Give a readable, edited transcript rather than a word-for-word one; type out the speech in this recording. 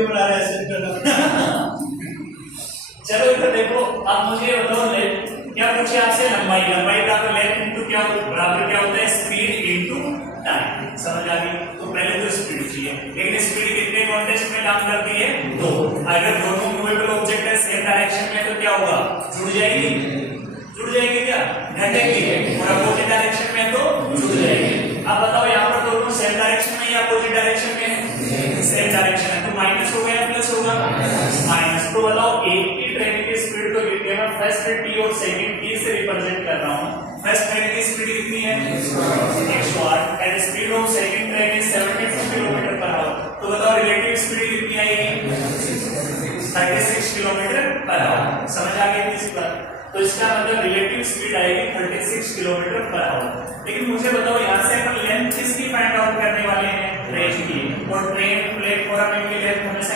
बना रहा है चलो इधर देखो, अब मुझे बताओ क्या पूछे आपसे, लंबाई। लंबाई का तो लेंथ इनटू क्या बराबर क्या होता है, स्पीड इनटू टाइम। समझ आ गई? तो पहले तो स्पीड चाहिए, लेकिन स्पीड कितने कॉन्टेक्स्ट में काम करती है, दो। अगर दोनों मूवेबल ऑब्जेक्ट है सेम डायरेक्शन में तो क्या होगा, जुड़ जाएगी। जुड़ जाएगी क्या, घटेगी। और अपोजिट डायरेक्शन में तो जुड़ जाएगी। अब बताओ यहाँ पर दोनों सेम डायरेक्शन में या अपोजिट डायरेक्शन में, सेम डायरेक्शन है, तो माइनस होगा या प्लस होगा, माइनस। तो बताओ एक की ट्रेन की स्पीड तो कितनी है, मैं फर्स्ट टी और सेकंड टी से रिप्रेजेंट कर रहा हूं। फर्स्ट ट्रेन की स्पीड कितनी है, 108 and speed of second train is 72 kilometre per hour. तो बताओ रिलेटिव स्पीड कितनी आएगी, 36 किलोमीटर पर आवर। समझ आ गई इस बात? तो इसका मतलब रिलेटिव स्पीड आएगी 36 किलोमीटर पर आवर। लेकिन मुझे बताओ यहाँ से अपन लेंथ किसकी फाइंड आउट करने वाले हैं, ट्रेन की। और ट्रेन प्लेटफॉर्म की लेंथ हमेशा